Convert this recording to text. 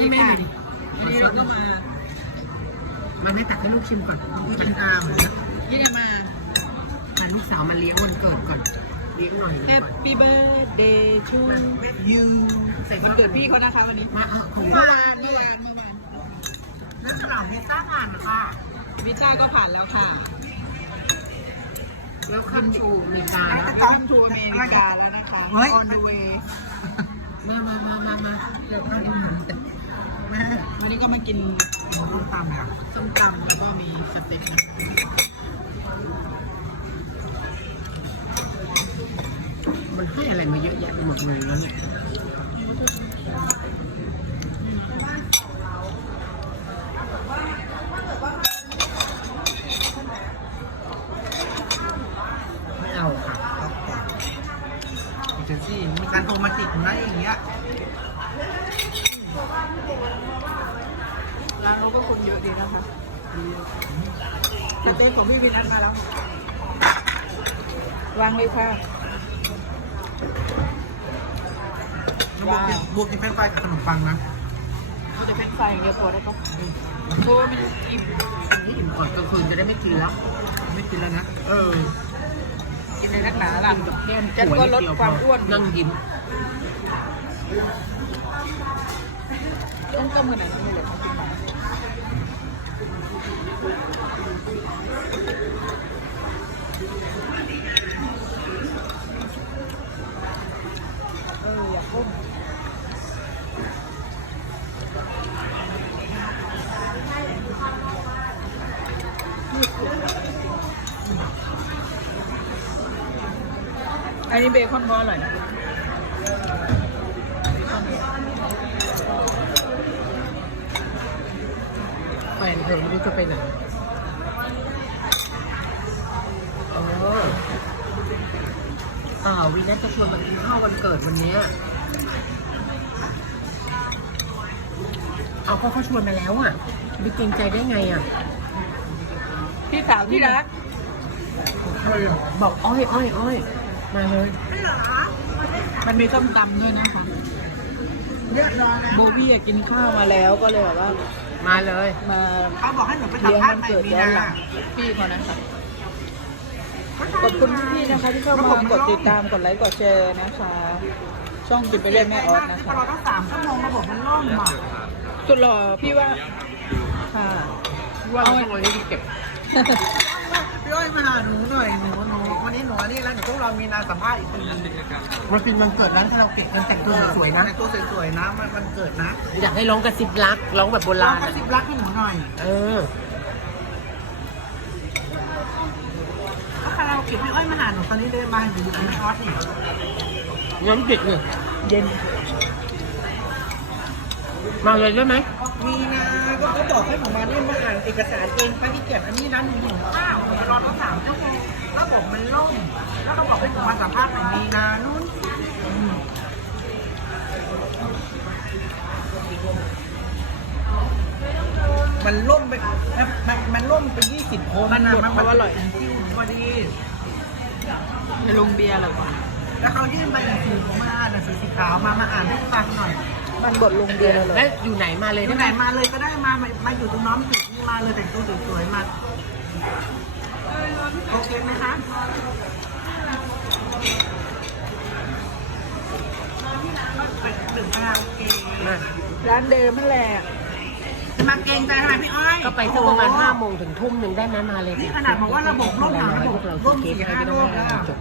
ดีค่ะวันนี้เราก็มา มันไม่ตักให้ลูกชิมก่อนเป็นอามยี่ไงมาพาลูกสาวมาเลี้ยงวันเกิดก่อน เลี้ยงหน่อย Happy birthday to you วันเกิดพี่เขานะคะวันนี้ มาเอาของเมื่อวานเมื่อวานเมื่อวานนักข่าวเนี่ยต้าผ่านค่ะวิชาก็ผ่านแล้วค่ะ แล้วคัมชูมีกาแล้วก็ทัวร์อเมริกาแล้วนะคะ on the way มามามามามาเดี๋ยวข้าวอาหาร แม่วันนี้ก็มากินส้มตำอะส้มตำแล้วก็มีสเต็กนะมันให้อะไรมาเยอะแยะไปหมดเลยแล้วเนี่ยไม่เอาค่ะเจนซี่มีการโทรมาติดนะอย่างเงี้ย ร้านเราก็คนเยอะดีนะคะสเต็กของพี่วินัทมาแล้ว วางเลยค่ะบวกกินบวกกินเฟรนช์ฟรายกับขนมปังนะเขาจะเป็นไฟอย่างเดียวพอได้ปะเพราะว่ามันอิ่มนี่อิ่มก่อนกลางคืนจะได้ไม่กินแล้ว ไม่กินแล้วนะ เออ กินในนักหนาล่ะกินกับแก้มฉันก็ลดความอ้วนนั่งยิ้ม ต้องต้มขนาดนั้นเลยเอกินมาเอออยากต้มอันนี้เบคอนก็อร่อยนะ แฟนเธอไม่รู้จะไปไหนเอออ่าวีนัทจะชวนมากินข้าววันเกิดวันเนี้ยเอาก็เขาชวนมาแล้วอะไปเกรงใจได้ไงอะ พี่สาวที่รัก บอกอ้อยอ้อยอ้อยมาเลย มันมีส้มตำด้วยนะคะเรียบร้อยแล้วโบบี้อะกินข้าวมาแล้วก็เลยแบบว่า มาเลยมาเขาบอกให้หนูไปสัมเลี้ยงภาษวัณ์นใหม่เกิดมีย้อนหลันางพี่เขานะคะขอบคุณพี่ๆนะคะที่เข้ามากดติดตามกดไลค์กดแชร์นะคะ ช่องกินไปเรื่อยแม่ออสนะพอคะ เราต้องสามชั่วโมงระบบมันล่มอะสุดหล่อพี่ว่าค่ะ ว่าเราต้องเลยที่เก็บ พี่อ้ เดี๋ยวพวกเรามีนางสัมภาษณ์อีกคนนึงมากินวันเกิดนั้นถ้าเราเก็บเงินแต่งตัวสวยๆนะแต่งตัวสวยๆนะมันมันเกิดนะ อยากให้ร้องกระซิบรักร้องแบบโบร้อรางณกระซิบรักให้หนูหน่อย เออถ้าใครเราเก็บพี่อ้อยมาหาหนูตอนนี้เดินมาหนูอยู่ตรงนี้ออสนี่งั้นเด็กเนี่ยเย็น มาเลยได้ไหมมีนา ก็เขาบอกให้หนูมาเนี่ยมาอ่านเอกสารเองไปที่เกียรติอันนี้นะหนูหิวข้าวหนูรอตั้งสามชั่วโมงระบบมันล่ม แล้วเขาบอกให้หนูมาสัมภาษณ์หน่อยมีนานู่นมันล่มไปมันมันล่มไปยี่สิบโคนมันหมดเพราะว่าอร่อยถึงคิวพอดีในโรงเบียร์เหรอวะแล้วเขายื่นใบหนังสือผมมาอ่านหนังสือสีขาวมามาอ่านให้ฟังหน่อย มันบดโรงเบียร์เลยเหรอแล้วอยู่ไหนมาเลยที่ได้ไหไหนมมาเลยก็ได้มามามาอยู่ตรงน้องจุดนี้มาเลยแต่งตัวสวยๆมาโอเคไหมคะถึงคาราโอเกะมาร้านเดิมนั่นแหละจะมาเกรงใจทำไมพี่อ้อยก็ไปสักประมาณห้าโมงถึงทุ่มหนึ่งได้ไหมมาเลยนี่ขนาดบอกว่าระบบล่มหาระบบพวกเราล่มเก็สี่บให้ห้าไม่ต้องโลกให้แล้วจบ